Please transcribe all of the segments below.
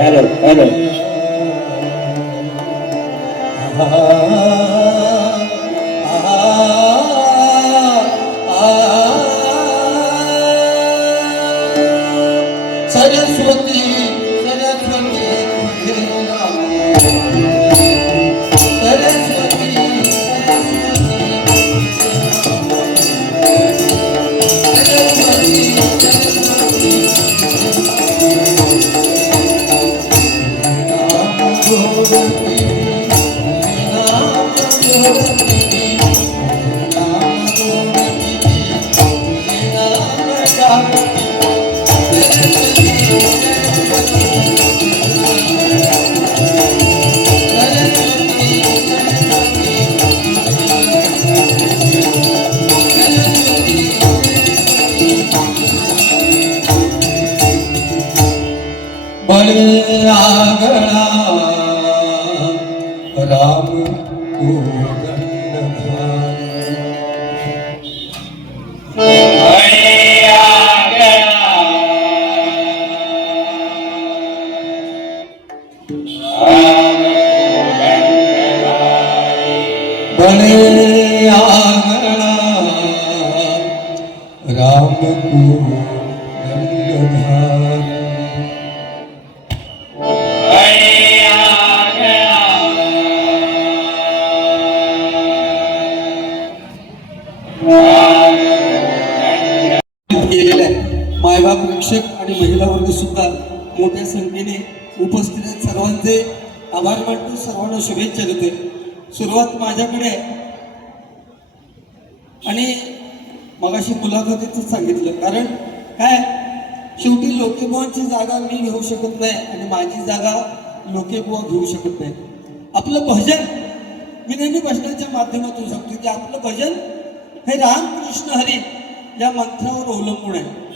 Hello, hello. Saraswati आगळा Ram बळे आगळा Ram मायबाप रक्षक आणि महिला वर्ग सुद्धा मोठ्या संख्येने उपस्थित आहेत. सर्वांचे आभार मानतो, सर्वांना शुभेच्छा देतोय. सुरुवात माझ्याकडे आणि मगाशी मुलाखतीच सांगितलं, कारण काय शेवटी लोकेबुवांची जागा मी घेऊ शकत नाही आणि माझी जागा लोकेबुवा घेऊ शकत नाही. आपलं भजन मी नेहमी भजनाच्या माध्यमातून सांगतो की आपलं भजन हे राम कृष्ण हरी या मंत्रावर अवलंबून आहे.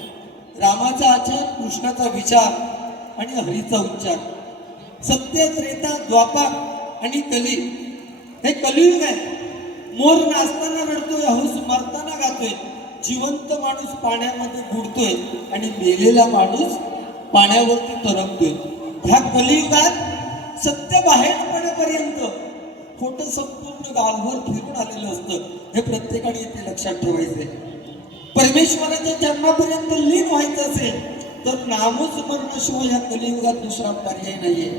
रामाचा आचार, कृष्णाचा विचार आणि हरीचा उच्चार. सत्य, त्रेता, द्वापार आणि कली हे कलियुग आहे. मोर नाचताना रडतोय, हंस मरताना गातोय, जिवंत माणूस पाण्यामध्ये बुडतोय आणि मेलेला माणूस पाण्यावरती तरंगतोय. ह्या कलियुगात सत्य बाहेर पडेपर्यंत खोटं संपूर्ण गावभर फिरून आलेलं असतं. हे प्रत्येकाने इथे लक्षात ठेवायचंय. परमेश्वराच्या चरणापर्यंत लीन व्हायचं असेल तर नामस्मरणाशिवाय या कलियुगात दुसरा पर्याय नाहीये.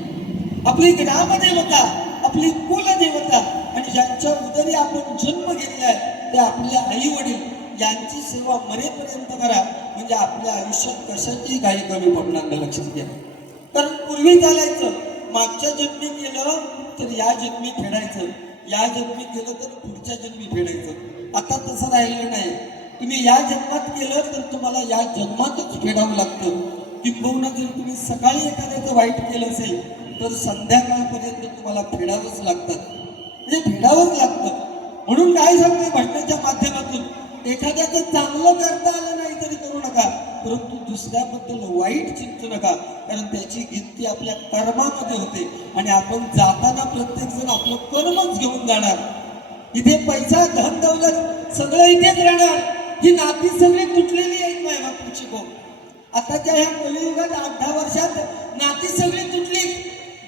आपली ग्रामदेवता, आपली कुलदेवता आणि ज्यांच्या उदरी आपण जन्म घेतलाय ते आपले आई वडील यांची सेवा मरेपर्यंत करा, म्हणजे आपल्या आयुष्यात कशाची काही कमी पडणार नाही. लक्षात घ्या. कारण पूर्वी चालायचं मागच्या जन्मी केलं तर या जन्मी फेडायचं, या जन्मी केलं तर पुढच्या जन्मी फेडायचं. आता तसं राहिलं नाही. तुम्ही या जन्मात केलं तर तुम्हाला या जन्मातच फेडावं लागतं. किंबहुना जर तुम्ही सकाळी एखाद्याचं वाईट केलं असेल तर संध्याकाळपर्यंत तुम्हाला फेडावंच लागतात, म्हणजे फेडावंच लागतं. म्हणून काय सांगते भजनाच्या माध्यमातून, एखाद्याचं चांगलं करता आलं नाही तरी करू नका, परंतु दुसऱ्याबद्दल वाईट चिंतू नका, कारण त्याची गिनती आपल्या कर्मामध्ये होते आणि आपण जाताना प्रत्येक जण आपलं कर्मच घेऊन जाणार. इथे पैसा, धन, दौलत सगळं इथेच राहणार. ही नाती सगळी तुटलेली आहेत माय बापूची. आताच्या ह्या कलियुगात 8-10 वर्षात नाती सगळी तुटली.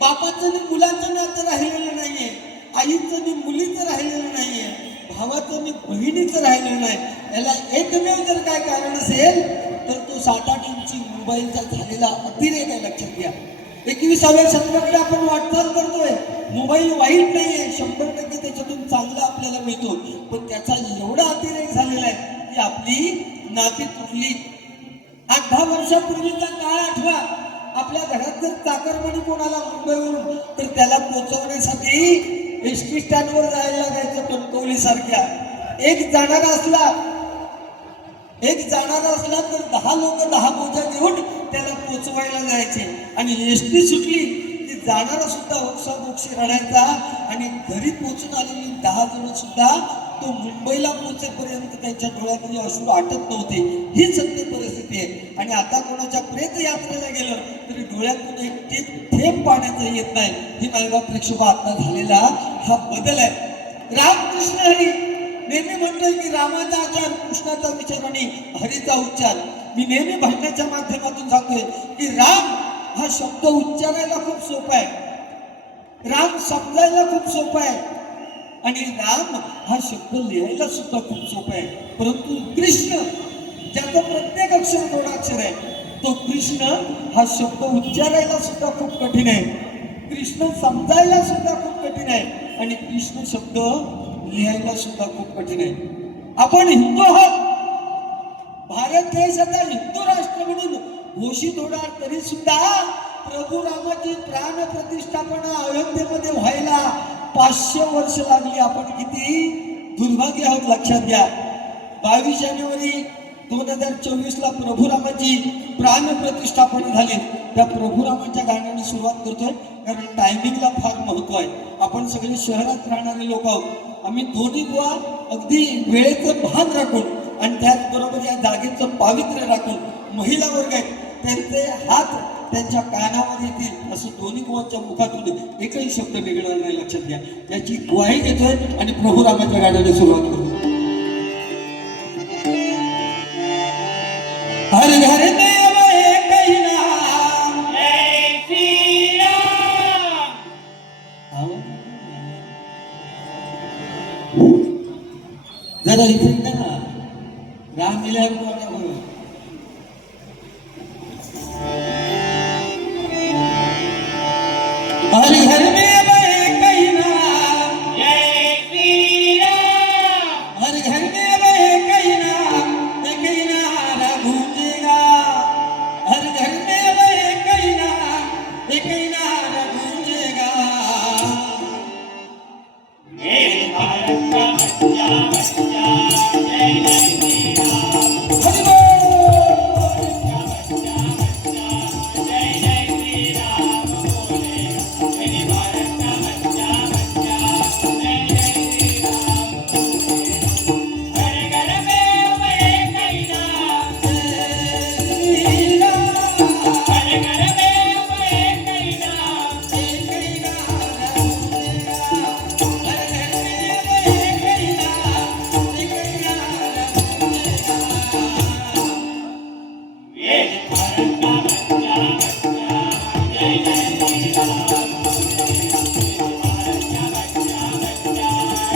बापाचं आणि मुलाचं नातं राहिलेलं नाहीये, आईचं आणि मुलीचं राहिलेलं नाहीये, भावाचं आणि बहिणीचं राहिलेलं नाही. याला एकमेव जर काय कारण असेल तर तो 7-8 इंची मोबाईलचा झालेला अतिरेक आहे. लक्षात घ्या. 21व्या शतकाकडे आपण वाटचाल करतोय. मोबाईल वाईट नाहीये, 100% त्याच्यातून चांगलं आपल्याला मिळतो, पण त्याचा एवढा अतिरेक झालेला आहे की आपली नाती तुटली. 8-10 वर्षापूर्वीचा काळ आठवा. आपल्या घरात जर चाकरमानी कोणाला मुंबईवरून तर त्याला पोहोचवण्यासाठी एसटी स्टँडवर जायला लागायचं. कणकवली सारख्या एक जाणारा असला तर 10 लोक 10 बोजा घेऊन त्याला पोहोचवायला जायचे आणि एसटी सुटली की जाणारा सुद्धा ओक्साबोक्षी रडायचा आणि घरी पोहोचून आलेली 10 जण सुद्धा तो मुंबईला पोहोचेपर्यंत त्यांच्या डोळ्यामध्ये अश्रू आटत नव्हते. ही सत्य परिस्थिती आहे. आणि आता कोणाच्या प्रेत यात्रेला गेलं तरी डोळ्यातून एक थेंब पाण्याचं येत नाही. ही माझ्या प्रेक्षका आता झालेला हा बदल आहे. रामकृष्ण हरी नेहमी म्हणतोय की रामाचा आचार, कृष्णाचा विचार आणि हरीचा उच्चार. मी नेहमी भाषणाच्या माध्यमातून सांगतोय की राम हा शब्द उच्चारायला खूप सोपा आहे, राम समजायला खूप सोपा आहे आणि राम हा शब्द लिहायला सुद्धा खूप सोपा आहे. परंतु कृष्ण ज्याचं प्रत्येक अक्षर जोडाक्षर आहे, तो कृष्ण हा शब्द उच्चारायला सुद्धा खूप कठीण आहे, कृष्ण समजायला सुद्धा खूप कठीण आहे आणि कृष्ण शब्द लिहायला सुद्धा खूप कठीण आहे. आपण हिंदू आहोत. भारत देश आता हिंदू राष्ट्र म्हणून घोषित होणार तरी सुद्धा प्रभू रामाची प्राण प्रतिष्ठापना अयोध्येमध्ये व्हायला 500 वर्ष लागली. आपण किती दुर्भाग्य आहोत लक्षात घ्या. 22 जानेवारी 2024 ला प्रभू रामाची प्राण प्रतिष्ठापना झाली. त्या प्रभू रामाच्या गाण्याने सुरुवात करतोय कारण टायमिंगला फार महत्व आहे. आपण सगळे शहरात राहणारे लोक आहोत. आम्ही दोन्ही बुवा अगदी वेळेचं भान राखून आणि त्याचबरोबर या जागेचं पावित्र्य राखून महिला वर्ग आहेत त्यांचे हात त्यांच्या कानावर येतील असं दोन्ही बुवांच्या मुखातून एकही शब्द निघणार नाही. लक्षात घ्या. याची ग्वाही घेतोय आणि प्रभू रामाच्या गाण्याने सुरुवात करतो. हर घर में वह कहीं नाम जय श्री राम. जरा इथे ना राम मिळाल्यावर कोणा बोल. हर घर में वह कहीं नाम जय श्री राम. हर घर में वह कहीं नाम कहीं नारा गूंजेगा. हर घर में वह कहीं नारा गूंजेगा. मेरे भारत का बच्चा बच्चा जय जय श्री राम. हरि बोल. बच्चा बच्चा जय जय श्री राम बोलेगा. मेरे भारत का बच्चा बच्चा जय जय श्री राम बोलेगा. हर घर में वह कहीं नाम जय श्री राम. हर घर में वह कहीं नाम नारा गूंजेगा. हर घर में वह कहीं नारा गूंजेगा. मेरे भारत का बच्चा बच्चा जय जय श्री राम बोलेगा. मेरे भारत का बच्चा बच्चा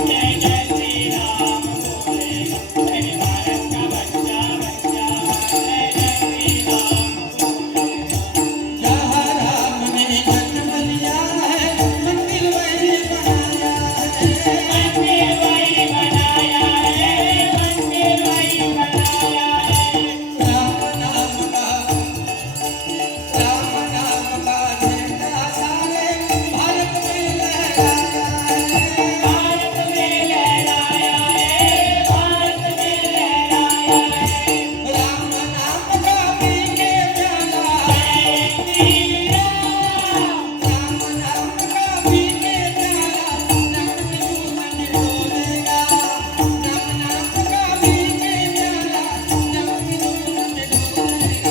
जय जय श्री राम बोलेगा. मेरे भारत का बच्चा बच्चा जय जय श्री राम बोलेगा. जहाँ राम ने जन्म लिया है मंदिर वही बनाया है. मंदिर वही बनाया है. मंदिर वही बनाया है. राम नाम का झंडा सारे भारत में लहराया है. भारत में लहराया है. भारत में लहराया है. राम नाम का पी के प्याला जय श्री राम. राम नाम का पी के प्याला नमन मन डोलेगा. राम नाम का पी के प्याला नमन मन डोलेगा.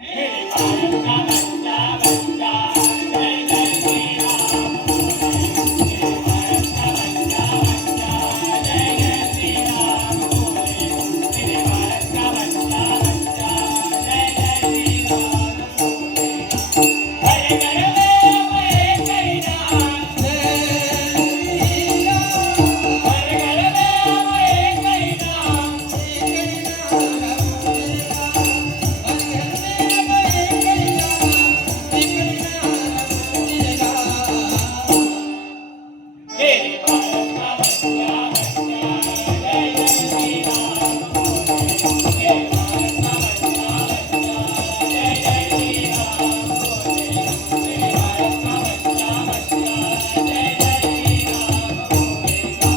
मेरे भारत का बच्चा बच्चा जय जय श्री राम बोलेगा. मेरे भारत का बच्चा बच्चा जय जय श्री राम बोलेगा. मेरे भारत का बच्चा बच्चा जय जय श्री राम बोलेगा. हर घर में वह कहीं नाम जय श्री राम. हर घर में वह कहीं नाम नारा गूंजेगा. हर घर में वह कहीं नारा गूंजेगा. मेरे भारत का बच्चा बच्चा जय जय श्री राम बोलेगा. मेरे भारत का बच्चा बच्चा जय जय श्री राम बोलेगा. मेरे भारत का बच्चा बच्चा जय जय श्री राम बोलेगा.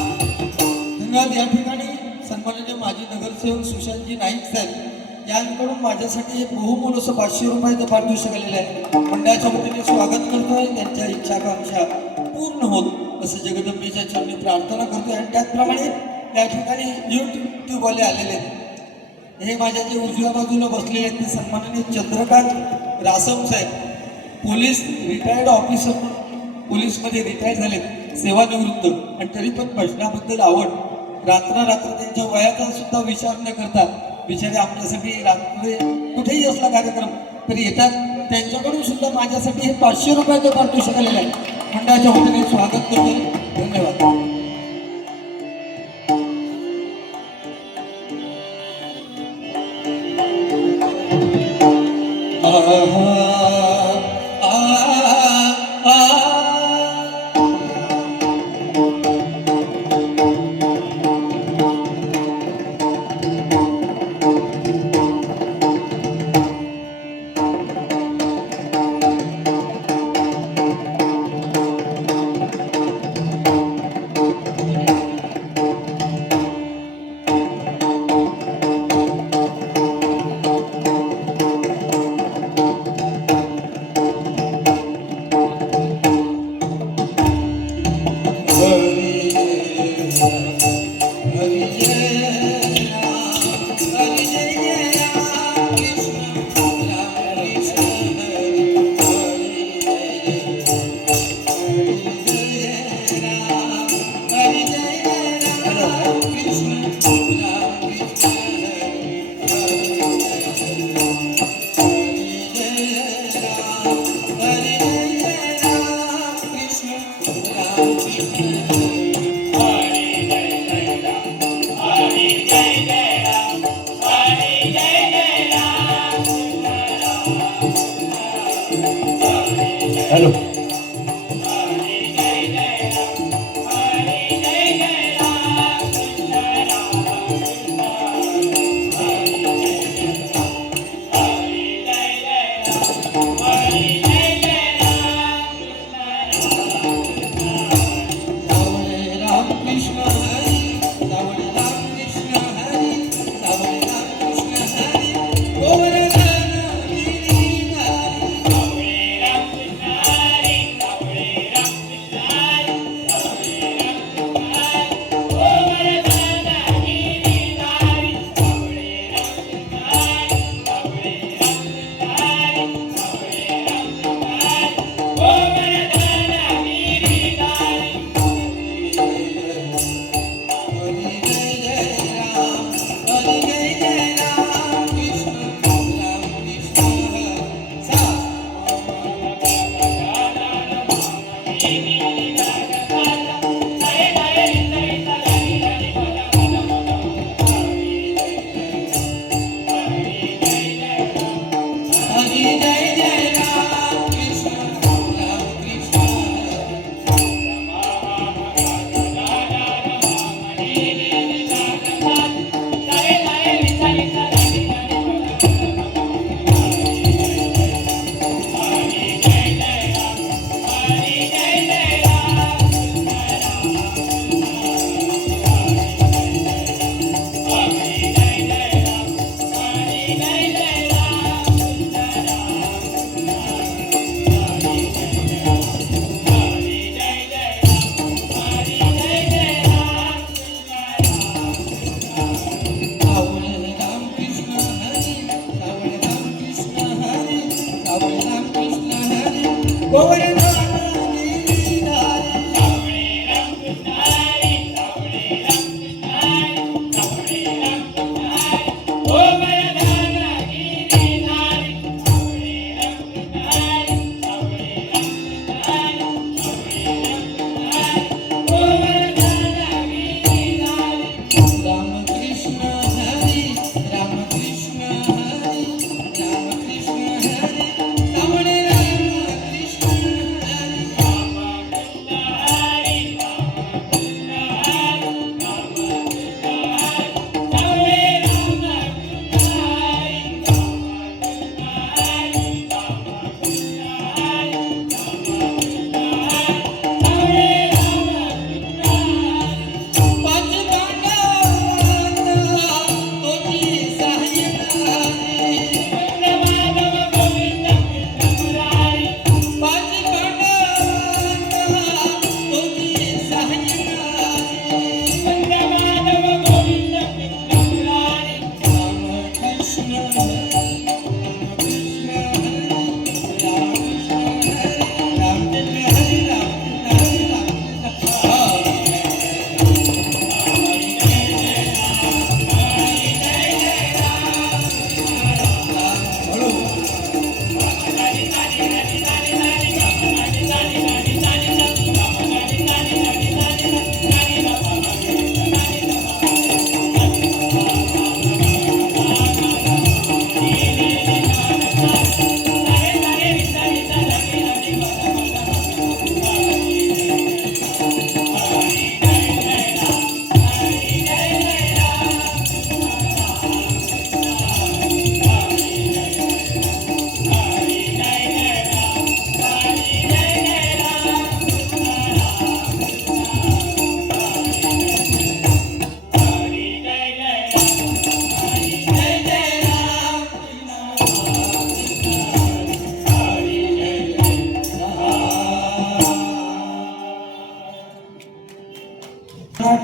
धन्यवाद. या ठिकाणी सन्माननीय माजी नगरसेवक सुशांतजी नाईक साहेब यांकडून माझ्यासाठी हे बहुमोल असं 500 रुपयाचं पारितोषिक आलेलं आहे. मंडळाच्या वतीने स्वागत करतोय. त्यांच्या इच्छाकांक्षा पूर्ण होत असं जगदंबेच्या चरणी प्रार्थना करतोय. आणि त्याचप्रमाणे त्या ठिकाणी यूट्यूबवाले आलेले आहेत. हे माझ्या जे उजव्या बाजूला बसलेले आहेत ते सन्माननीय चंद्रकांत रासम साहेब, पोलीस रिटायर्ड ऑफिसर, पोलीसमध्ये रिटायर झालेत, सेवानिवृत्त, आणि तरी पण भजनाबद्दल आवड. रात्र त्यांच्या वयाचा सुद्धा विचार न करता बिचारे आपल्यासाठी रात्री कुठेही असला कार्यक्रम तरी येतात. त्यांच्याकडून सुद्धा माझ्यासाठी हे 500 रुपयाचं पारितोषिक आलेलं आहे. मंडळाच्या वतीने स्वागत करतो. धन्यवाद. हॅलो.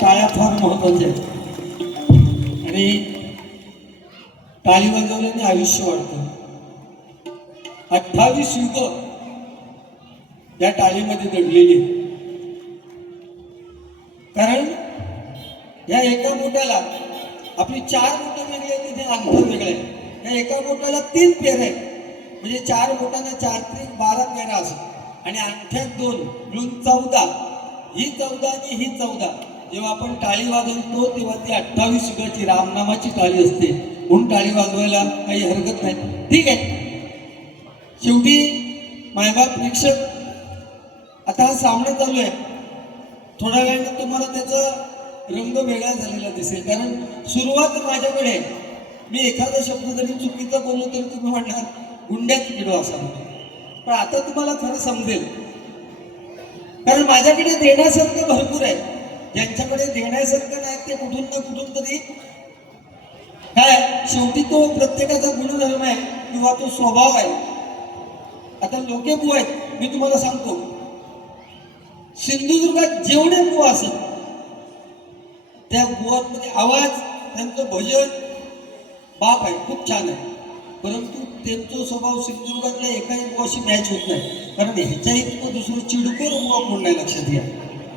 टाळ्या फार महत्वाच्या आहेत आणि टाळी वाजवल्याने आयुष्य वाढतं. 28 युग या टाळीमध्ये दडलेली आहेत. कारण या एका बोटाला आपली 4 बोटं वेगळी आहेत, तिथे अंतर वेगळं आहे. या एका बोटाला 3 पेर आहे, म्हणजे 4 बोटांना 4 त्रिक 12 पेरा असतात आणि अंगठ्यात 2 मिळून 14. ही 14 आणि ही 14. जेव्हा आपण टाळी वाजवतो तेव्हा ती 28 युगाची रामनामाची टाळी असते, म्हणून टाळी वाजवायला काही हरकत नाही. ठीक आहे. शेवटी मायबाप प्रेक्षक, आता हा सामना चालू आहे. थोड्या वेळाने तुम्हाला त्याचा रंग वेगळा झालेला दिसेल, कारण सुरुवात माझ्याकडे. मी एखादा शब्द जरी चुकीचा बोललो तरी तुम्ही म्हणणार गुंड्यात किडो असा. पण आता तुम्हाला खरं समजेल, कारण माझ्याकडे देण्यासारखं भरपूर आहे. ज्यांच्याकडे देण्यासारखं नाही ते कुठून ना कुठून तरी काय, शेवटी तो प्रत्येकाचा गुणधर्म आहे किंवा तो स्वभाव आहे. आता लोके बुवा आहेत, मी तुम्हाला सांगतो, सिंधुदुर्गात जेवढे बुवा असत त्या बुवांमध्ये आवाज, त्यांचं भजन बाप आहे, खूप छान आहे. परंतु त्यांचा स्वभाव सिंधुदुर्गातल्या एकाही बुवाशी मॅच होत नाही. कारण ह्याच्या इतकं दुसरं चिडकोर बुवा कोण नाही, लक्षात घ्या.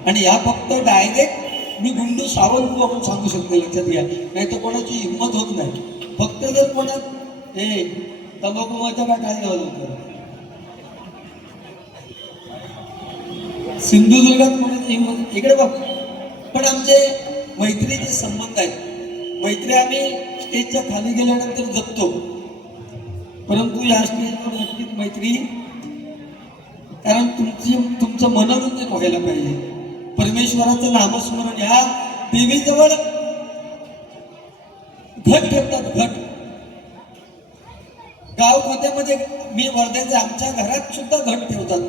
आणि ह्या फक्त डायरेक्ट मी गुंडू सावंत बुवा म्हणून सांगू शकतो, लक्षात घ्या. नाही तर कोणाची हिंमत होत नाही. फक्त जर कोणात हे तंबाखू माझ्या का काय होतं, सिंधुदुर्गात कोणाची हिंमत इकडे बघ. पण आमचे मैत्रीचे संबंध आहेत. मैत्री आम्ही स्टेजच्या खाली गेल्यानंतर जपतो, परंतु या स्टेजवर नक्कीच मैत्री, कारण तुमचं मनोरंजन व्हायला पाहिजे. परमेश्वराचं नामस्मरण, ह्या देवीजवळ घट ठेवतात. घट गाव खात्यामध्ये मी वर्ध्याचे, आमच्या घरात सुद्धा घट ठेवतात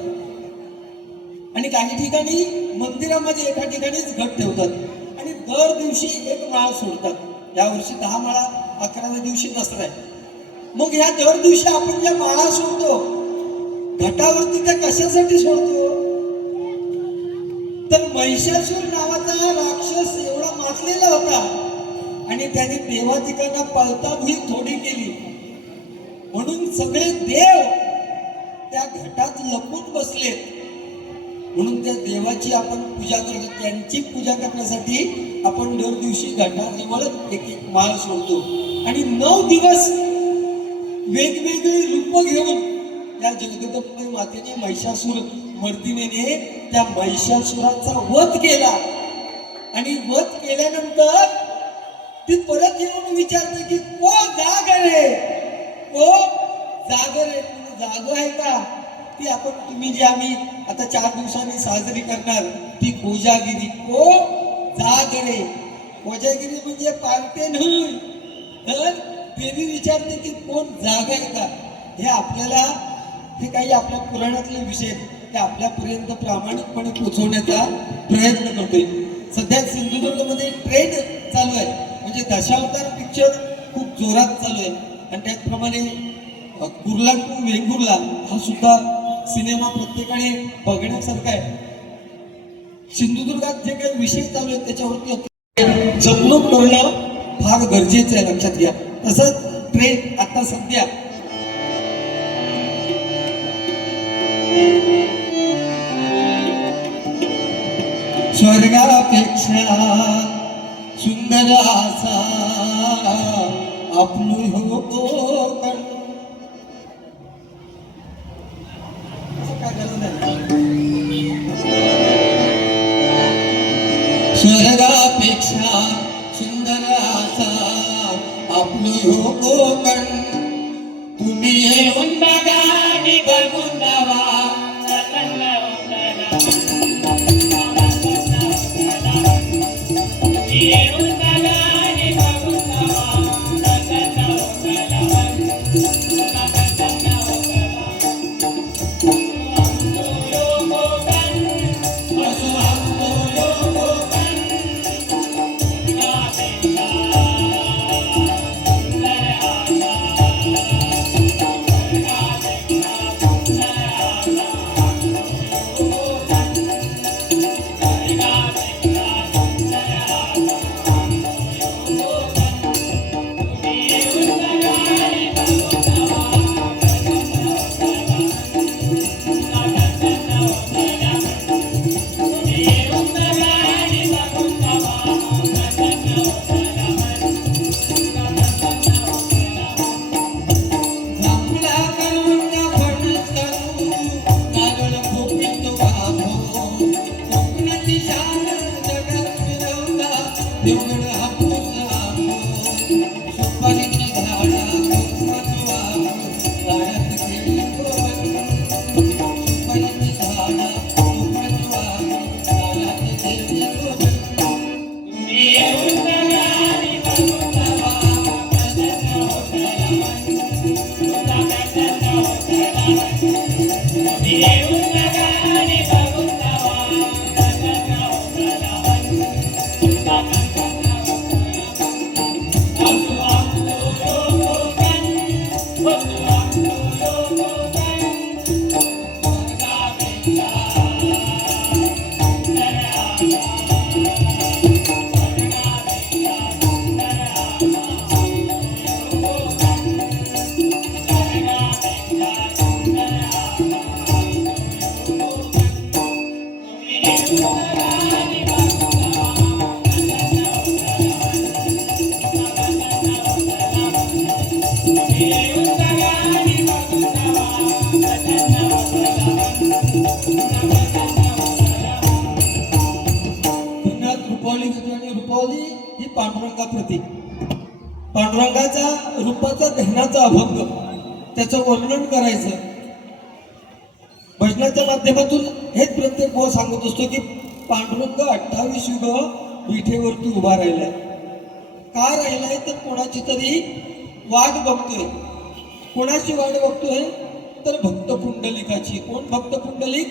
आणि काही ठिकाणी मंदिरामध्ये एका ठिकाणीच घट ठेवतात आणि दर दिवशी एक माळ सोडतात. यावर्षी 10 माळा 11व्या दिवशी दसरा आहे. मग या दर दिवशी आपण ज्या माळा सोडतो घटावरती, त्या कशासाठी सोडतो? तर महिषासूर नावाचा राक्षस एवढा माजलेला होता आणि त्याने देवादिकांना पळता भीर थोडी केली, म्हणून सगळे देव त्या घटात लपून बसलेत. म्हणून त्या देवाची आपण पूजा करतो. त्यांची पूजा करण्यासाठी आपण दर दिवशी घटाजवळ एक एक माळ सोडतो आणि 9 दिवस वेगवेगळी रूप घेऊन त्या जगदंबे मातेने, महिषासूर मर्दिनीने त्या महिषासुराचा वध केला. आणि वध केल्यानंतर ती परत येऊन विचारते की को जाग रे, को जाग रे, तुम्ही जाग आहे का? ती आपण, तुम्ही जी आम्ही आता 4 दिवसांनी साजरी करणार ती कोजागिरी, को जाग रे. कोजागिरी म्हणजे पार्टे नाही, तर देवी विचारते की कोण जाग आहे का? हे आपल्याला, हे काही आपल्या पुराणातले विषय ते आपल्यापर्यंत प्रामाणिकपणे पोहोचवण्याचा प्रयत्न करतोय. सध्या सिंधुदुर्गमध्ये ट्रेंड चालू आहे, म्हणजे दशावतार पिक्चर खूप जोरात चालू आहे आणि त्याचप्रमाणे कुर्ला टू वेंगुर्ला हा सुद्धा सिनेमा प्रत्येकाने बघण्यासारखा आहे. सिंधुदुर्गात जे काही विषय चालू आहेत त्याच्यावरती जपणूक करणं फार गरजेचं आहे, लक्षात घ्या. तसंच ट्रेंड आता सध्या स्वर्गापेक्षा सुंदर असा आपलं हो कोकण. स्वर्गापेक्षा सुंदर असा आपलं हो कोकण. तुम्ही येऊन बघा आणि बघून जावा. पुण्यात रुपावली घेतो आणि रुपावली ही पांडुरंगा प्रतीक. पांडुरंगाचा रूपाचा ध्यानाचा अभंग त्याचं वर्णन करायचं भजनाच्या माध्यमातून हेच प्रत्येक भाव सांगत असतो की पांडुरंग 28 युग विठेवरती उभा राहिलाय. का राहिलाय तर कोणाची तरी वाट बघतोय. कोणाची वाट बघतोय तर भक्त पुंडलिकाची. कोण भक्त पुंडलिक?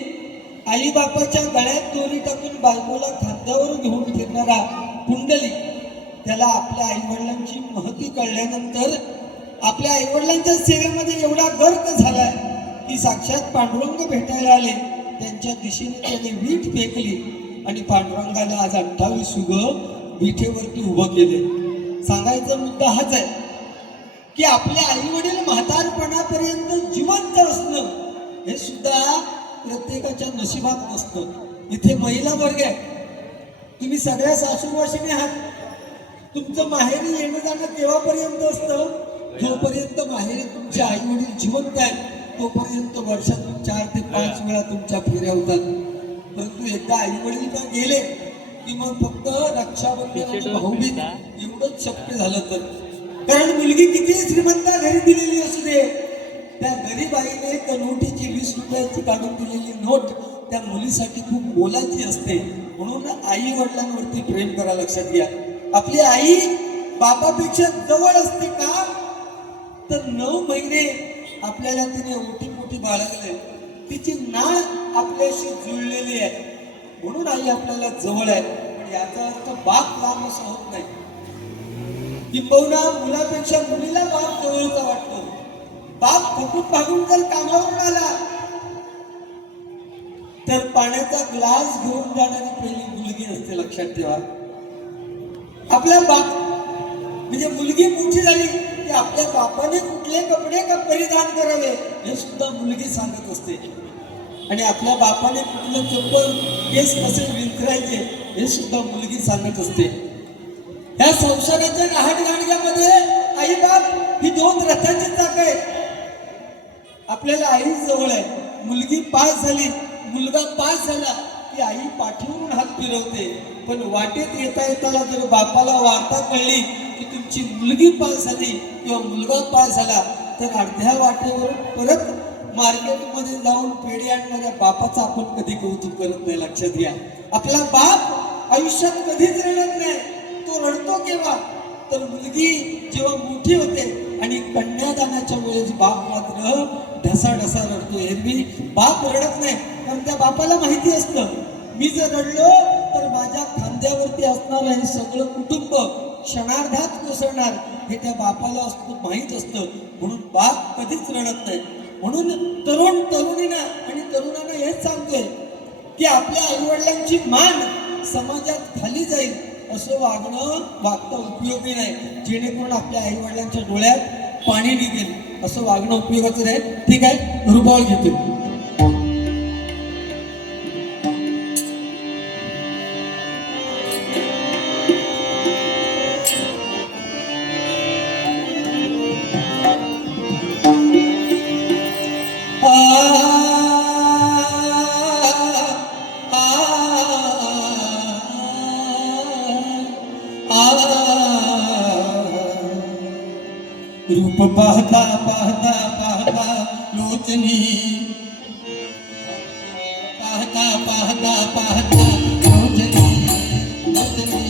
आई बापाच्या गळ्यात दोरी टाकून बायकोला खांद्यावर घेऊन फिरणारा पुंडलिक. त्याला आपल्या आईवडिलांची महती कळल्यानंतर आपल्या आईवडिलांच्या सेवेमध्ये एवढा गर्क झालाय की साक्षात पांडुरंग भेटायला आले. त्यांच्या दिशेने त्याने वीट फेकली आणि पांडुरंगाला आज 28 युग विठेवरती उभं केले. सांगायचा मुद्दा हाच आहे की आपले आई वडील म्हातारपणापर्यंत जिवंत असणं हे सुद्धा प्रत्येकाच्या नशिबात नसतं. इथे महिला वर्ग आहे. तुम्ही सगळ्या सासूरवाशिनी आहात. तुमचं माहेरी येणं जाणं केव्हापर्यंत असतं? जोपर्यंत माहेरी तुमचे आई वडील जिवंत आहेत तोपर्यंत वर्षातून 4 ते 5 वेळा तुमच्या फेऱ्या होतात. परंतु एकदा आई वडील का गेले की मग फक्त रक्षाबंधन आणि भाऊबीज एवढंच शक्य झालं तर. कारण मुलगी किती श्रीमंत घरी दिलेली असू दे, त्या गरीब आईने त्या नोटीची 20 रुपयाची काढून दिलेली नोट त्या मुलीसाठी खूप मोलाची असते. म्हणून आई वडिलांवरती प्रेम करा. लक्षात घ्या, आपली आई बापापेक्षा जवळ असते. का तर 9 महिने आपल्याला तिने ओटी बाळगले. तिची नाळ आपल्याशी जुळलेली आहे म्हणून आई आपल्याला जवळ आहे. पण याचा अर्थ बाप लांब असं होत नाही. किंबहुना मुलापेक्षा मुलीला बाप जवळचा वाटतो. बाप थकून भागून जर कामावरून आला तर पाण्याचा ग्लास घेऊन जाणारी पहिली मुलगी असते. लक्षात ठेवा. आपल्या बाप म्हणजे मुलगी मोठी झाली की आपल्या बापाने कुठले कपडे परिधान करावे हे सुद्धा मुलगी सांगत असते. आणि आपल्या बापाने कुठलं चप्पल केस कसे विंचरायचे हे सुद्धा मुलगी सांगत असते. या संसाराच्या रहाटगाडग्यामध्ये आई बाप ही 2 रथाची चाक आहेत. आपल्याला आई जवळ आहे. मुलगी पास झाली, मुलगा पास झाला की आई पाठीवरून हात फिरवते. पण वाटेत येता येताना जर बापाला वार्ता कळली की तुमची मुलगी पास झाली किंवा मुलगा पास झाला तर अर्ध्या वाटेवरून परत मार्केटमध्ये जाऊन पेढे आणणाऱ्या बापाचं आपण कधी कौतुक करत नाही. लक्षात घ्या, आपला बाप आयुष्यात कधीच रडत नाही. तो रडतो केव्हा तर मुलगी जेव्हा मोठी होते आणि कन्यादानाच्या वेळेस बाप मात्र ढसाढसा रडतो. एरवी बाप रडत नाही कारण त्या बापाला माहिती असतं मी जर रडलो तर माझ्या खांद्यावरती असणारं हे सगळं कुटुंब क्षणार्धात कोसळणार हे त्या बापाला माहीत असतं. म्हणून बाप कधीच रडत नाही. म्हणून तरुणींना आणि तरुणांना हेच सांगतोय की आपल्या आईवडिलांची मान समाजात खाली जाईल असं वागता उपयोगी नाही. जेणेकरून आपल्या आईवडिलांच्या डोळ्यात पाणी निघेल असं वागणं उपयोगाचं नाही. ठीक आहे, रुबाल घेतोय. रूप पाहता पाहता पाहता लोचनी, पाहता पाहता पाहता लोचनी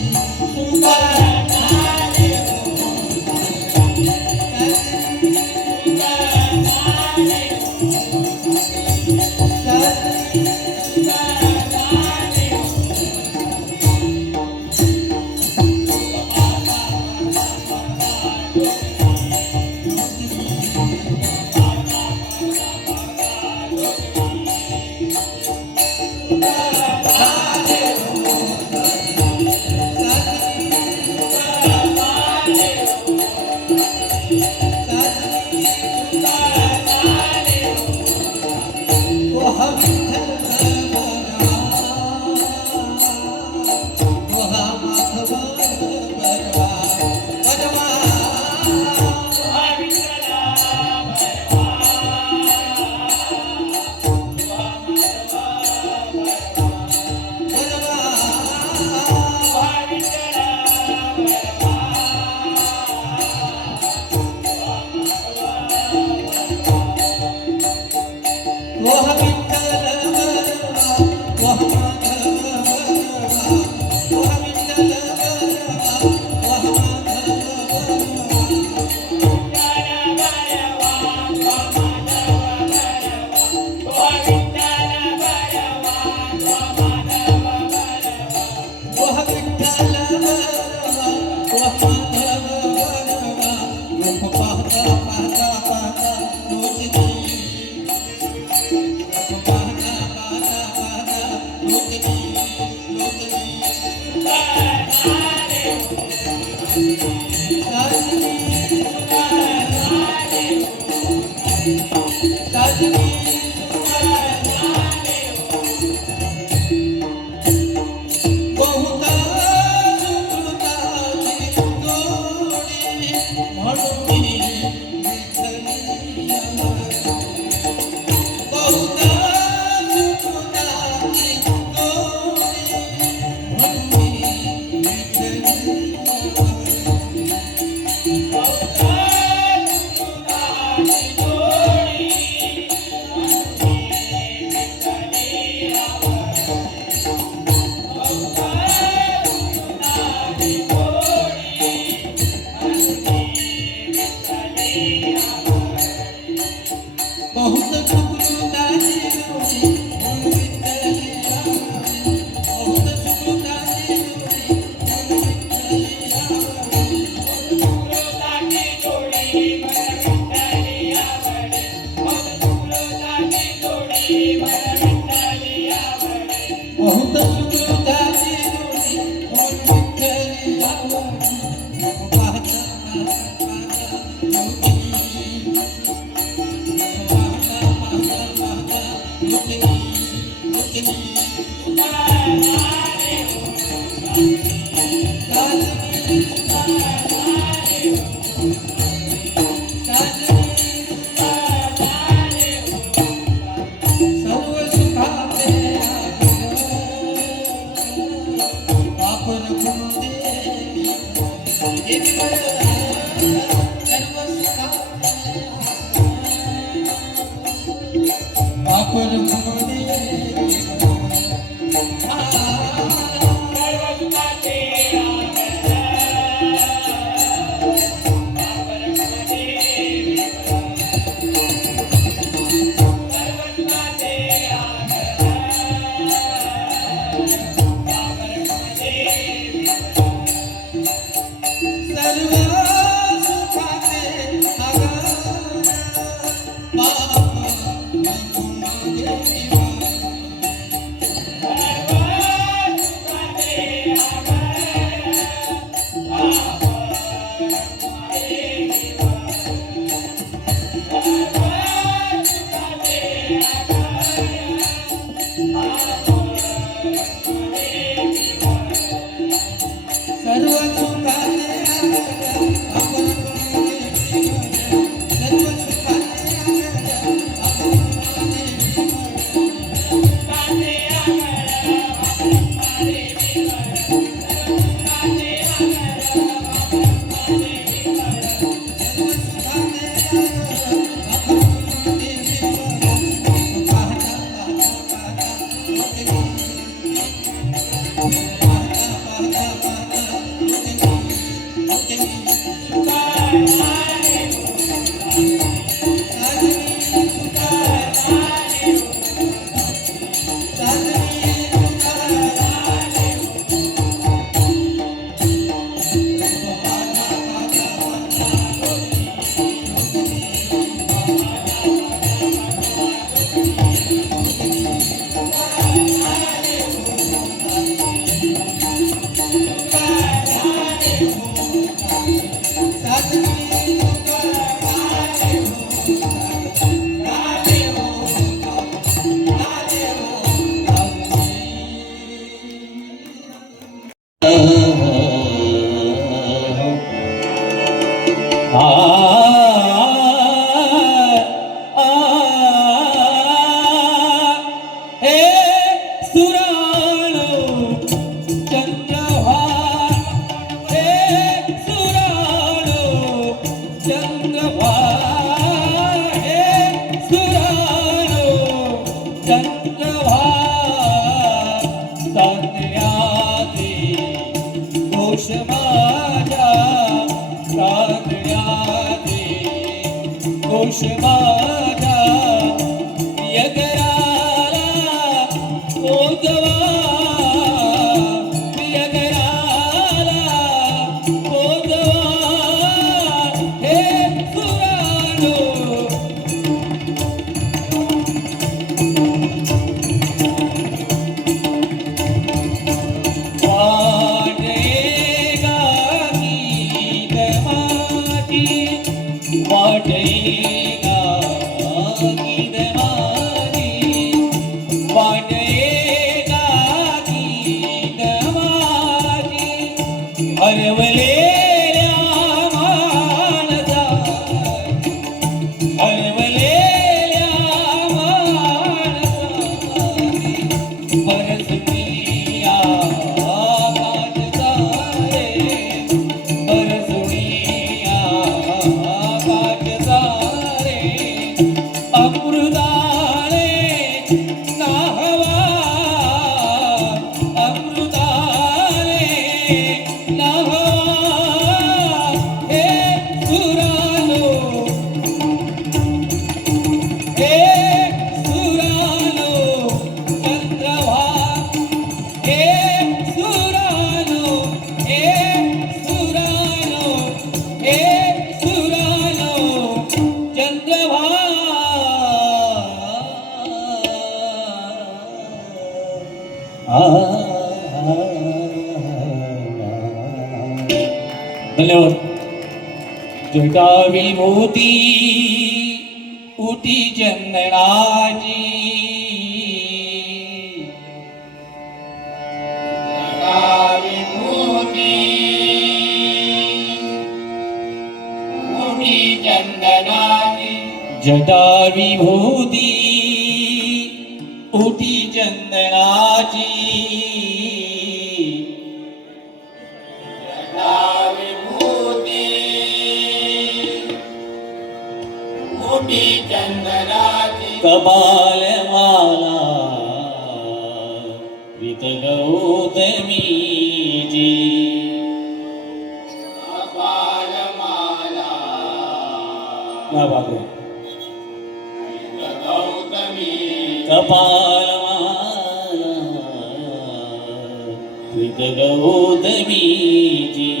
यगराला धन्यवाद. जटावी मोती उटी चंदनाची जटावी मोती उटी चंदनाची जटावी मोती उटी चंदनाची कपाल माला वित गौतमी जी कपाल माला गौतमी कपाल माला वित गौतमी जी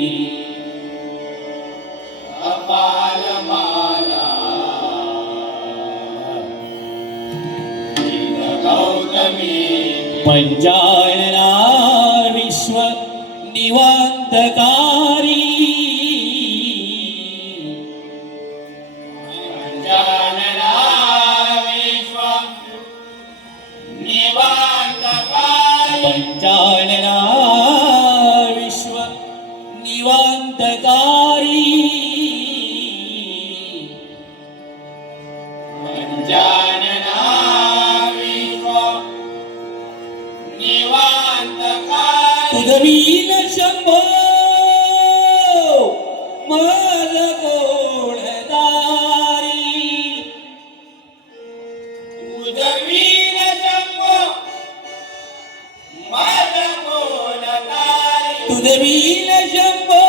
कपाल माला पंचायना विश्व निवांतकारी पंचायना विश्व निवांतकारी पंचायना विश्व निवांतकारी तुझवीन शंभो मज गोळदारी तुझवीन शंभो मज गोळदारी तुझवीन शंभो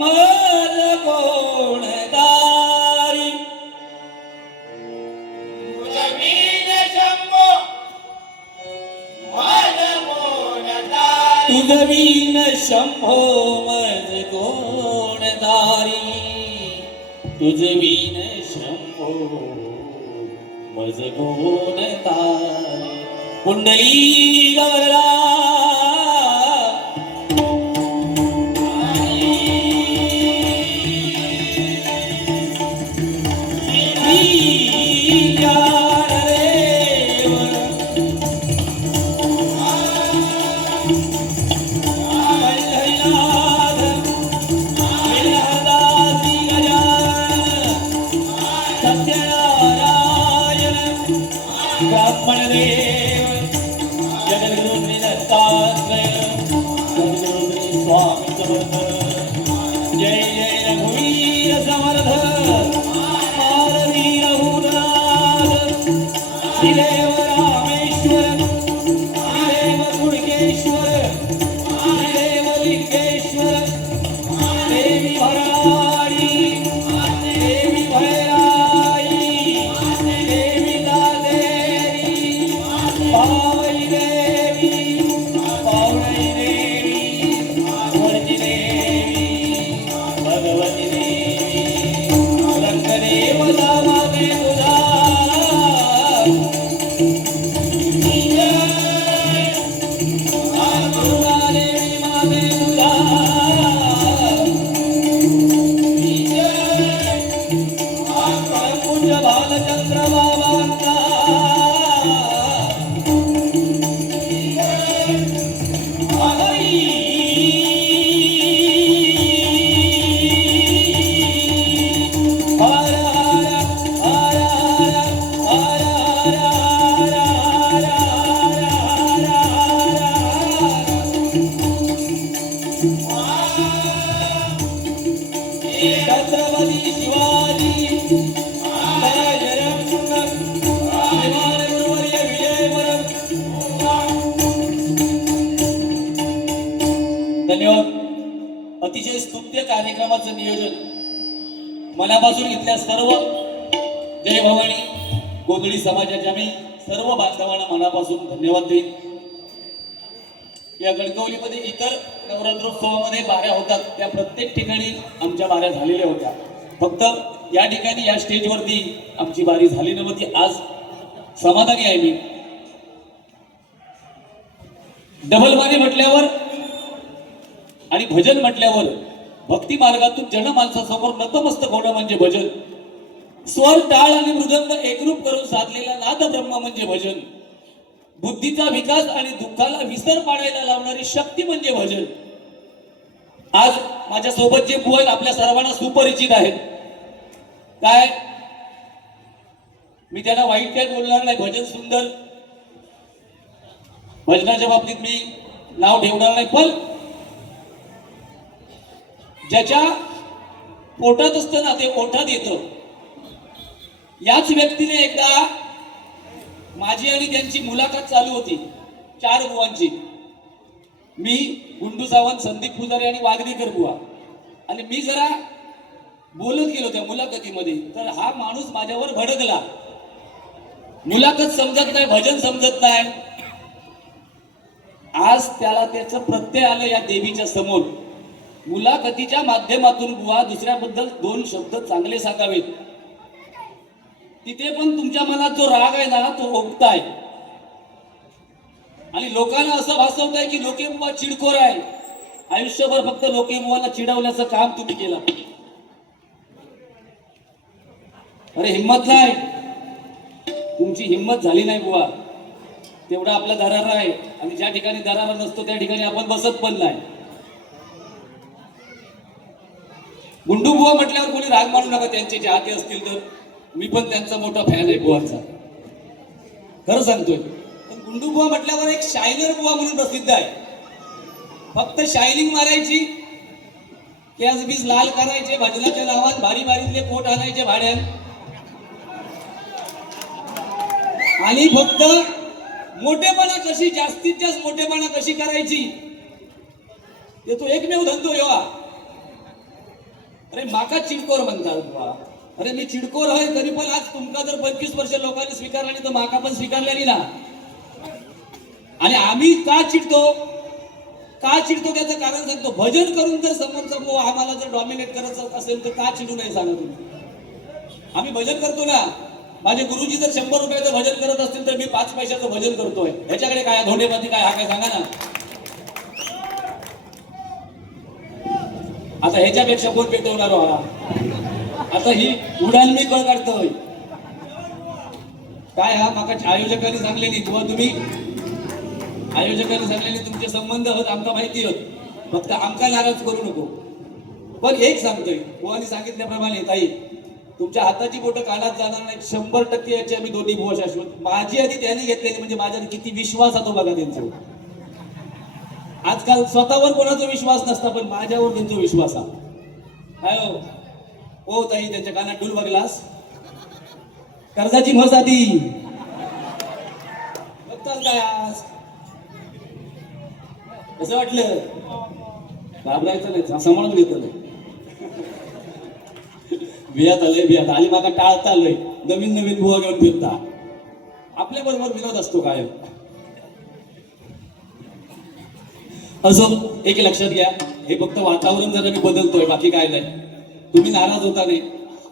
मज गोळदारी तुझवीन शंभो तुझवीन शंभो मज गोणधारी तुझवीन शंभो मज गोणधारी कुंडली गवरा जय जय रघुवीर समर्थ मारवीर भूतनाथ श्रीदेव रामेश्वर श्रीदेव कुणकेश्वर श्रीदेव लिंगेश्वर देवी भराडी देवी भैराई देवी दादेवी पावई देवी पावई देवी वरची देवी भगवती देवी रंगदेव दामादे तुझा दुर्गा देवी माते तुझा परमपूज्य बालचंद्र बाबांचा छत्रपती शिवाजी धन्यवाद. अतिशय स्तुत्य कार्यक्रमाचं नियोजन मनापासून इथल्या सर्व जय भवानी गोंधळी समाजाच्या मी सर्व बांधवांना मनापासून धन्यवाद देईन. या गणगौलीमध्ये इतर नवरात्रोत्सवामध्ये बाऱ्या होतात त्या प्रत्येक ठिकाणी आमच्या बाऱ्या झालेल्या होत्या. फक्त या ठिकाणी या स्टेजवरती आमची बारी झाली नव्हती. आज समाधानी आहे मी. डबलमाने म्हटल्यावर आणि भजन म्हटल्यावर भक्ती मार्गातून जनमानसासमोर नतमस्तक होणं म्हणजे भजन. स्वर, टाळ आणि मृदंग एकरूप करून साधलेला नाद ब्रह्म म्हणजे भजन. बुद्धीचा विकास आणि दुःखाला विसर पाडायला लावणारी शक्ती म्हणजे भजन. आज माझ्या सोबत जे बुवा आपल्या सर्वांना सुपरिचित आहेत. काय मी त्यांना वाईट काय बोलणार नाही. भजन सुंदर, भजनाच्या बाबतीत मी नाव ठेवणार नाही. पण ज्याच्या पोटात असतं ना ते ओठात येतं. याच व्यक्तीने एकदा माझी आणि त्यांची मुलाखत चालू होती 4 बुवांची. मी, गुंडू सावंत, संदीप पुजारी आणि वागणेकर बुवा. आणि मी जरा बोलत गेलो त्या मुलाखतीमध्ये, तर हा माणूस माझ्यावर भडकला. मुलाखत समजत नाही, भजन समजत नाही. आज त्याला त्याचं प्रत्यय आलं या देवीच्या समोर. मुलाखतीच्या माध्यमातून बुवा दुसऱ्याबद्दल 2 शब्द चांगले सांगावेत. तिथे पण तुमच्या मनात जो राग आहे ना तो ओघताय आणि लोकांना असं भासवताय की लोके बुवा चिडखोर आहे. आयुष्यभर फक्त लोके बुवाला चिडवण्याचं काम तुम्ही केलं. अरे हिम्मत नाही, तुमची हिम्मत झाली नाही बुवा. तेवढा आपला दरारा आहे आणि ज्या ठिकाणी दरारा नसतो त्या ठिकाणी आपण बसत पण नाही. गुंडू बुवा म्हटल्यावर कोणी राग मानू नका, त्यांचे जे हाते असतील तर. मी पण त्यांचा मोठा फॅन आहे बुवांचा, खरं सांगतोय. पण गुंडू बुवा म्हटल्यावर एक शायनर बुवा म्हणून प्रसिद्ध आहे. फक्त शायनिंग मारायची, केस बीस लाल करायचे, भजनाच्या नावात भारी भारीतले कोट आणायचे भाड्यान आणि फक्त मोठेपणा कशी, जास्तीत जास्त मोठेपणा कशी करायची ते तो एकमेव धंदो येवा. अरे माका चिडकोर म्हणतात बुवा. अरे मी चिडकोर आहे तरी पण आज तुमका जर 25 वर्ष लोकांनी स्वीकारला नाही तर माका पण स्वीकारलेली ना. आणि आम्ही का चिडतो त्याचं कारण सांगतो. भजन करून जर समोरचा बुवा आम्हाला जर डॉमिनेट करायचं असेल तर का चिडू नाही सांगा तुम्ही. आम्ही भजन करतो ना. माझे गुरुजी जर 100 रुपयाचं भजन करत असतील तर मी 5 पैशाचं भजन करतोय. ह्याच्याकडे काय धोंडेमध्ये काय, हा काय सांगा ना. आता ह्याच्यापेक्षा कोण पेटवणार हा. आता ही उडान मी कळ काढतोय काय. हा माका आयोजकांनी सांगलेली बुवा, तुम्ही आयोजकांनी सांगलेले तुमचे संबंध होत आमका माहिती होत, फक्त आमका नाराज करू नको. पण एक सांगतोय, बुवानी सांगितल्याप्रमाणे ताई तुमच्या हाताची बोटं कानात जाणार नाही 100% याची आम्ही दोन्ही बुवा शाश्वत. माझी आधी त्यांनी घेतलेली म्हणजे माझ्यावर किती विश्वास होतो बघा त्यांचा. आजकाल स्वतःवर कोणाचा विश्वास नसता पण माझ्यावर त्यांचा विश्वास आहे. हो ताई, त्यांच्या कानात डुल बघलास, कर्जाची म्हस आधी बघताल काय आज. कसं वाटलं? घाबरायचं नाही, सांभाळून घेतलं नाही. बियात आली माका टाळता आलंय. नवीन नवीन बुवा घेऊन फिरता. आपल्या बरोबर विनोद असतो काय. असो, एक लक्षात घ्या, हे फक्त वातावरण जरा मी बदलतोय, बाकी काय नाही. तुम्ही नाराज होता नाही.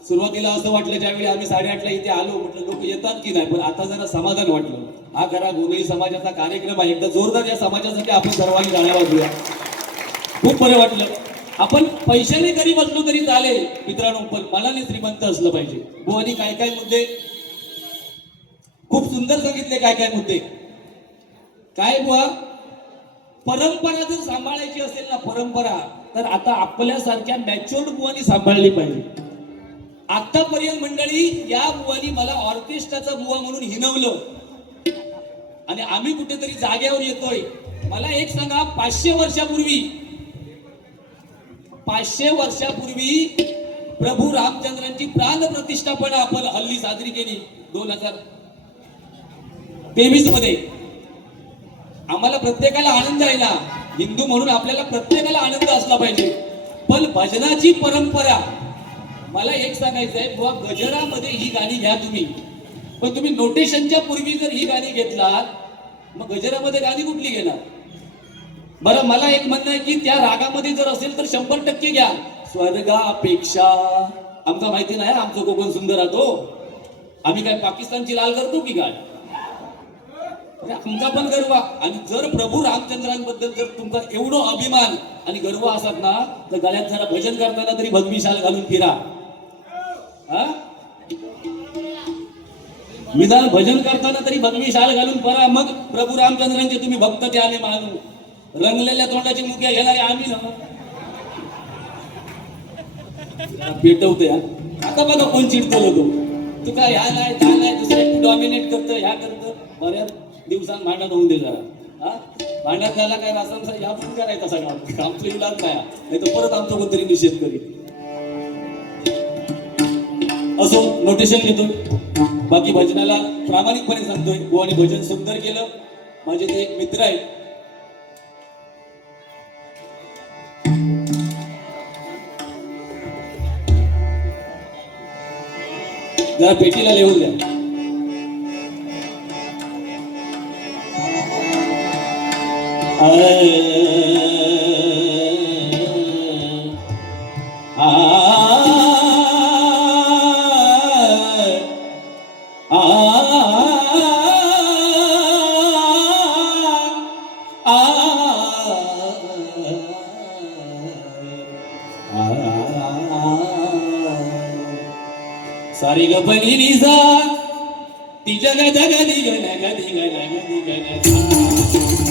सुरुवातीला असं वाटलं ज्यावेळी आम्ही 8:30ला इथे आलो, म्हटलं लोक येतात की नाही, पण आता जरा समाधान वाटलं. हा खरा गोंधळी समाजाचा कार्यक्रम आहे. एकदा जोरदार या समाजासाठी आपण सर्वांनी जाण्या वाजूया. खूप बरं वाटलं. आपण पैशाने गरीब असलो तरी चालेल मित्रांनो, पण मनाने श्रीमंत असलं पाहिजे. बुवानी काय काय मुद्दे खूप सुंदर सांगितले. काय काय मुद्दे काय बुवा. परंपरा जर सांभाळायची असेल ना, परंपरा, तर आता आपल्यासारख्या मॅच्युअर्ड बुवानी सांभाळली पाहिजे. आतापर्यंत मंडळी या बुवानी मला ऑर्केस्ट्राचा बुवा म्हणून हिनवलं आणि आम्ही कुठेतरी जागेवर येतोय. मला एक सांगा, 500 वर्षापूर्वी प्रभू रामचंद्रांची प्राण प्रतिष्ठापना आपण हल्ली साजरी केली 2023 मध्ये. आम्हाला प्रत्येकाला आनंद आहे ना, हिंदू म्हणून आपल्याला प्रत्येकाला आनंद असला पाहिजे. पण भजनाची परंपरा, मला एक सांगायचं आहे बुवा, गजरामध्ये ही गाणी घ्या तुम्ही, पण तुम्ही नोटेशनच्या पूर्वी जर ही गाणी घेतलात मग गजरामध्ये गाणी कुठली घेणार बरं. मला एक म्हणणं आहे की त्या रागामध्ये जर असेल तर 100% घ्या. स्वर्गापेक्षा आमचा माहिती नाही, आमचं कोकण सुंदर राहतो. आम्ही काय पाकिस्तानची लाल करतो की काय. म्हणजे आमका पण गर्व आणि जर प्रभू रामचंद्रांबद्दल जर तुमचा एवढं अभिमान आणि गर्व असत ना तर गळ्यात जरा भजन करताना तरी भगवी शाल घालून फिरा हा विधान भजन करताना तरी भगवी शाल घालून परा मग प्रभू रामचंद्रांचे तुम्ही भक्त त्याने मानू रंगलेल्या तोंडाची मुख्या घेणारे आम्ही ना पेटवते आता बघा कोण चिडतो लोक तू काय ह्या नाही त्या नाही दुसऱ्या डॉमिनेट करतं ह्या करतं बऱ्याच दिवसांत भांडण होऊन दे जरा हा भांडण झाला काय रासांचा ह्या पण करायचा सगळा आमचं इलाज नाही तर परत आमचं कोणतरी निषेध करीत असो नोटेशन घेतो बाकी भजनाला प्रामाणिकपणे सांगतोय गोवानी भजन सुंदर केलं माझे ते एक मित्र आहेत जरा पेटीला लिहून द्या सारी गपनी निसा ती जग जग दिग नग दिग नग दिग नग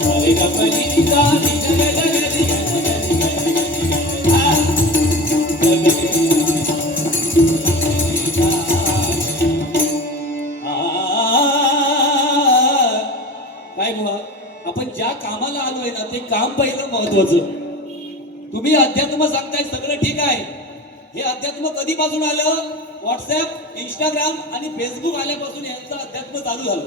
सारी गपनी निसा ती जग जग दिग नग दिग काय मुळा आपण ज्या कामाला आलोय ना ते काम पहिलं महत्वाचं तुम्ही अध्यात्म सांगताय सगळं ठीक आहे हे अध्यात्म कधीपासून आलं व्हॉट्सअप इंस्टाग्राम आणि फेसबुक आल्यापासून यांचं अध्यात्म चालू झालं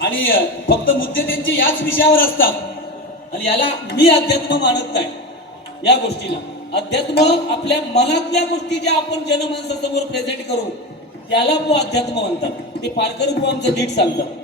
आणि फक्त मुद्दे त्यांचे याच विषयावर असतात आणि याला मी अध्यात्म मानत नाही या गोष्टीला अध्यात्म आपल्या मनातल्या गोष्टी ज्या आपण जनमानसासमोर प्रेझेंट करू त्याला वो अध्यात्म म्हणतात ते पारकर बुवा आमचं नीट सांगतात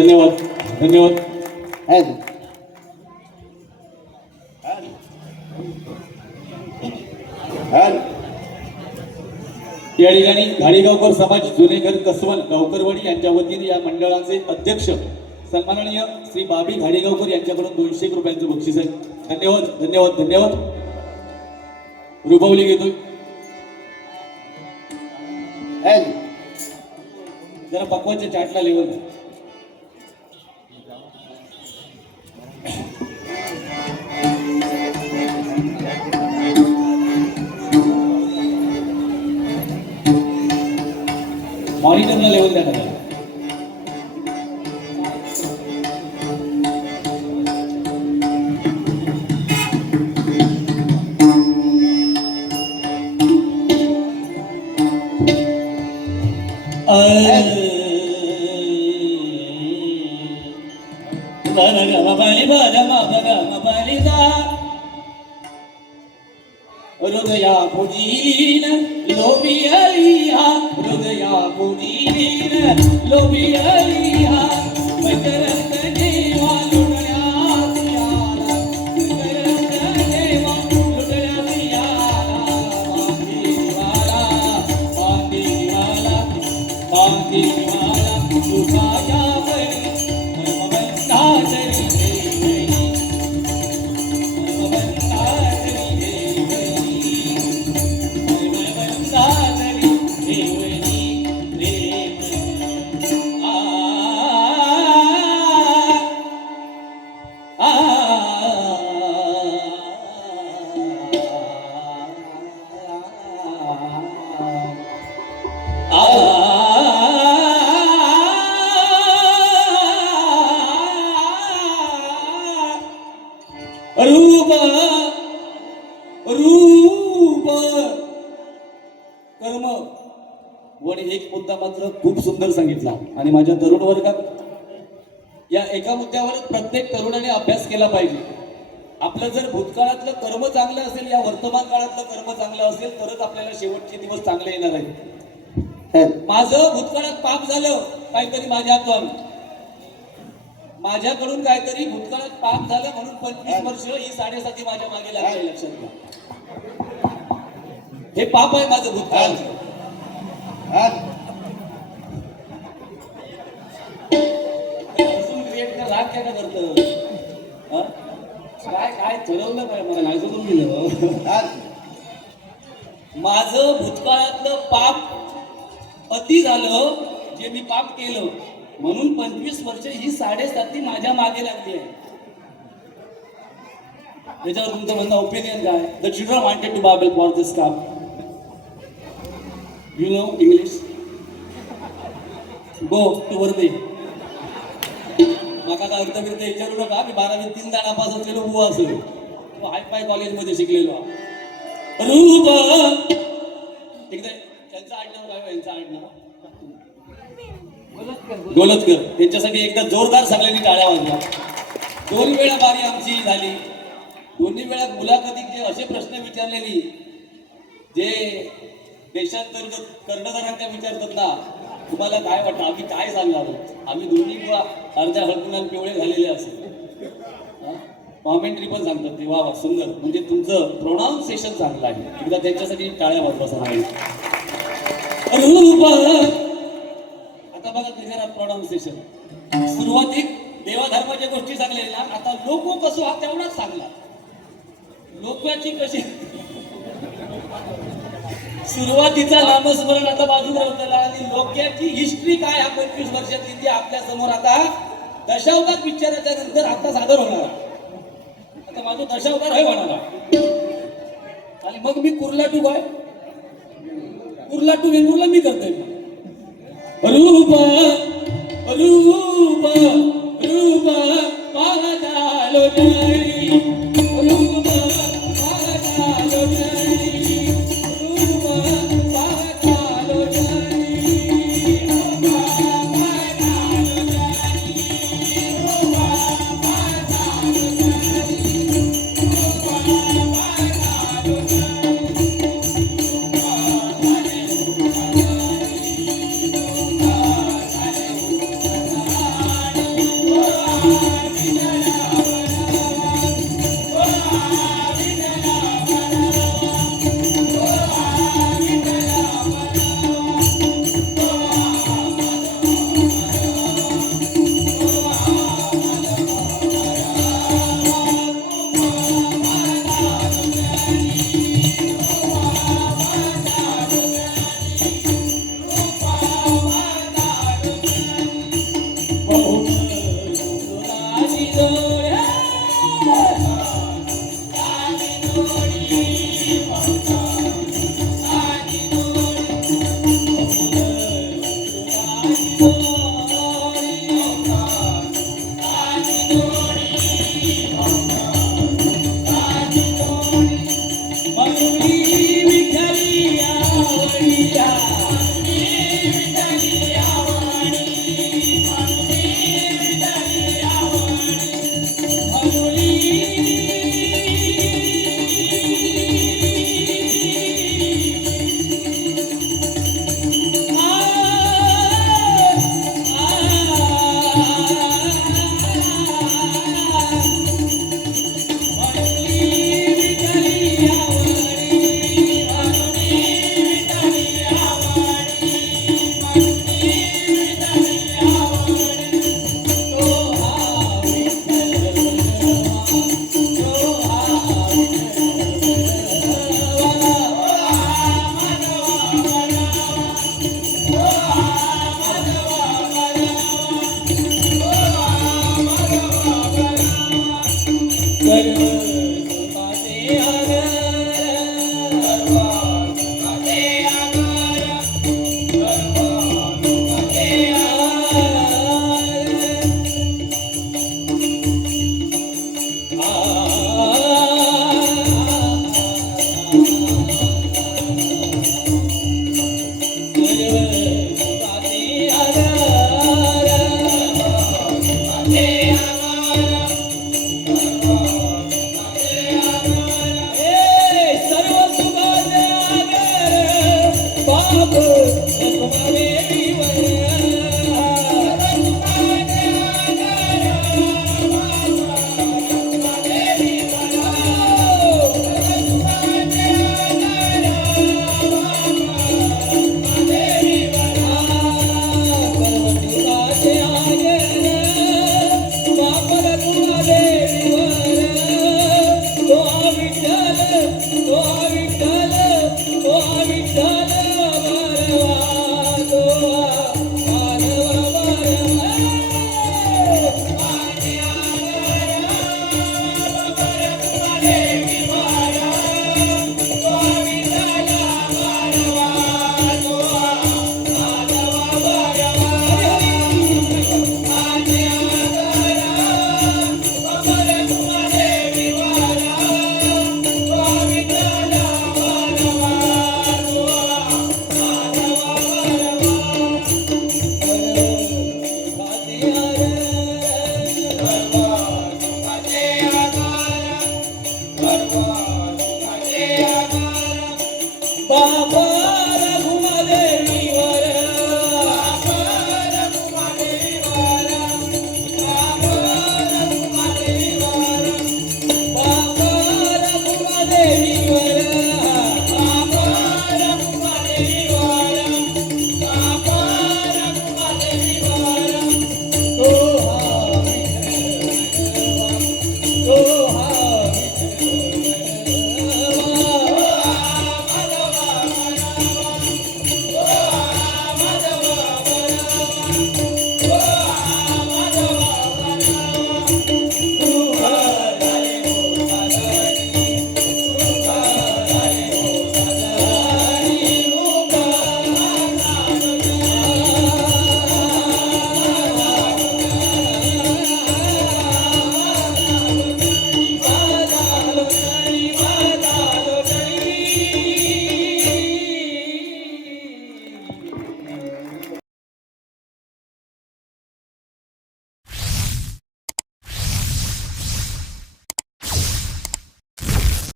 धन्यवाद धन्यवाद. या ठिकाणी घाडीगावकर समाज जुनेघर कसवल गावकरवाडी यांच्या वतीने या मंडळाचे अध्यक्ष सन्माननीय श्री बाबी घाडीगावकर यांच्याकडून 200 रुपयांचं बक्षीस आहे. धन्यवाद धन्यवाद धन्यवाद. रुपवली घेतोय जरा पक्वाच्या चाटला लेवल. मॉनिटरला लेवल द्या का. हृदया पुजीन लोभी अलिया हृदया पुजीन लोभी अलिया मकरंद देवा लुटल्या सियाला मकरंद देवा लुटल्या सियाला बांधीवाला बांधीवाला सुखाया बरी ममबंधा तरी रूप रूप कर्म. वणी एक मुद्दा मात्र खूप सुंदर सांगितला आणि माझ्या तरुण वर्गात या एका मुद्द्यावर प्रत्येक तरुणाने अभ्यास केला पाहिजे. आपलं जर भूतकाळातलं कर्म चांगलं असेल या वर्तमान काळातलं कर्म चांगलं असेल तरच आपल्याला शेवटचे दिवस चांगले येणार आहेत. माझं भूतकाळात पाप झालं काहीतरी माझ्या हातून माझ्याकडून काहीतरी भूतकाळात पाप झालं म्हणून 25 वर्ष ही 7.5 माझ्या मागे लागली. लक्षात घ्या हे पाप आहे माझं भूतकाळ. राग काय का करत काय काय ठरवलं काय मला नाही सोडून दिलं. माझं भूतकाळातलं पाप अति झालं जे मी पाप केलं म्हणून 25 वर्ष ही 7.5 माझ्या मागे लागली आहे. त्याच्यावर तुमचं म्हणणं ओपिनियन काय. The children wanted to babble for this काम. You know English go to वर्दे. माका काय अर्थ बिर्थ विचारू नका. मी 12वी 3 नापास असलेलो बुवा असेल. हाय फाय कॉलेजमध्ये शिकलेलो. रूप एकदा त्यांचं आडनाव काय यांचं आडनाव गोलतकर. त्यांच्यासाठी एकदा जोरदार सगळ्यांनी टाळ्या वाजल्या. 2 वेळा बारी आमची झाली. दोन्ही वेळा मुलाखतीत जे असे प्रश्न विचारलेली जे देशांतर्गत कर्णधारांना विचारतात ना तुम्हाला काय वाटतं आम्ही काय सांगणार. आम्ही दोन्ही अर्ध्या हळकुणात पिवळे झालेले असेल. कॉमेंट्री पण सांगतात ते वा वा सुंदर म्हणजे तुमचं प्रोनाऊन्सिएशन चांगलं आहे. एकदा त्यांच्यासाठी टाळ्या वाजवा सगळ्यांनी. आता बघा गुजरात प्रोनाऊन्सिएशन सुरुवातीक देवाधर्माच्या गोष्टी सांगलेल्या ना. आता लोको कसो हा तेवढाच सांगला. लोकांची कशी सुरुवातीचा नामस्मरण आता बाजूला होता आणि लोकांची हिस्ट्री काय हा 25 वर्षातली ती आपल्या समोर आता दशावतार पिक्चराच्या नंतर आता सादर होणार. आता माझं दशावतार आहे होणार आणि मग मी कुर्लाटू काय कुर्लाटू वेंगुर्ला मी करतोय. रूप रूप रूप पाहता लोटली रूप पाहता लोटली रूप पाहता लोटली. बाप रखवाले